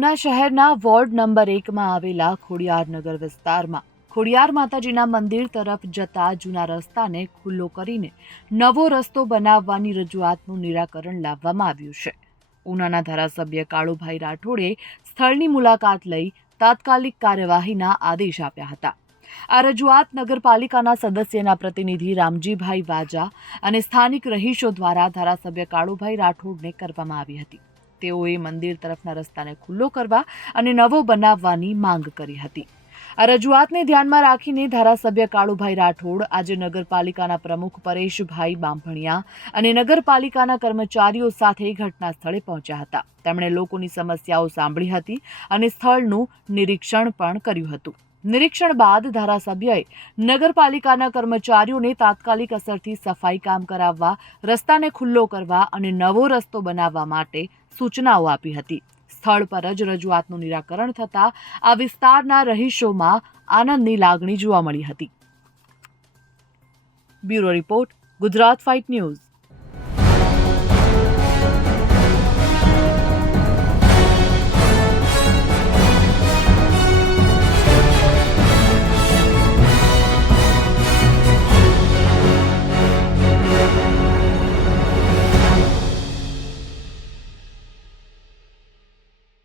ઉના શહેરના ward number 1માં આવેલા ખોડિયારનગર વિસ્તારમાં ખોડિયાર માતાજીના મંદિર તરફ જતા જૂના રસ્તાને ખુલ્લો કરીને નવો રસ્તો બનાવવાની રજૂઆતનું નિરાકરણ લાવવામાં આવ્યું છે. ઉનાના ધારાસભ્ય કાળુભાઈ રાઠોડે સ્થળની મુલાકાત લઈ તાત્કાલિક કાર્યવાહીના આદેશ આપ્યા હતા. આ રજૂઆત નગરપાલિકાના સદસ્યના પ્રતિનિધિ રામજીભાઈ વાજા અને સ્થાનિક રહીશો દ્વારા ધારાસભ્ય કાળુભાઈ રાઠોડને કરવામાં આવી હતી. તેઓએ મંદિર તરફના રસ્તાને ખુલ્લો કરવા અને નવો બનાવવાની માંગ કરી હતી. આ રજૂઆતને ધ્યાનમાં રાખીને ધારાસભ્ય કાળુભાઈ રાઠોડ આજે નગરપાલિકાના પ્રમુખ પરેશભાઈ બાંભણિયા અને નગરપાલિકાના કર્મચારીઓ સાથે ઘટના સ્થળે પહોંચ્યા હતા. તેમણે લોકોની સમસ્યાઓ સાંભળી હતી અને સ્થળનું નિરીક્ષણ પણ કર્યું હતું. નિરીક્ષણ બાદ ધારાસભ્યએ નગરપાલિકાના કર્મચારીઓને તાત્કાલિક અસરથી સફાઈ કામ કરાવવા, રસ્તાને ખુલ્લો કરવા અને નવો રસ્તો બનાવવા માટે સૂચનાઓ આપી હતી. સ્થળ પર જ રજૂઆતનું નિરાકરણ થતાં આ વિસ્તારના રહીશોમાં આનંદની લાગણી જોવા મળી હતી. Bureau report, Gujarat fight news.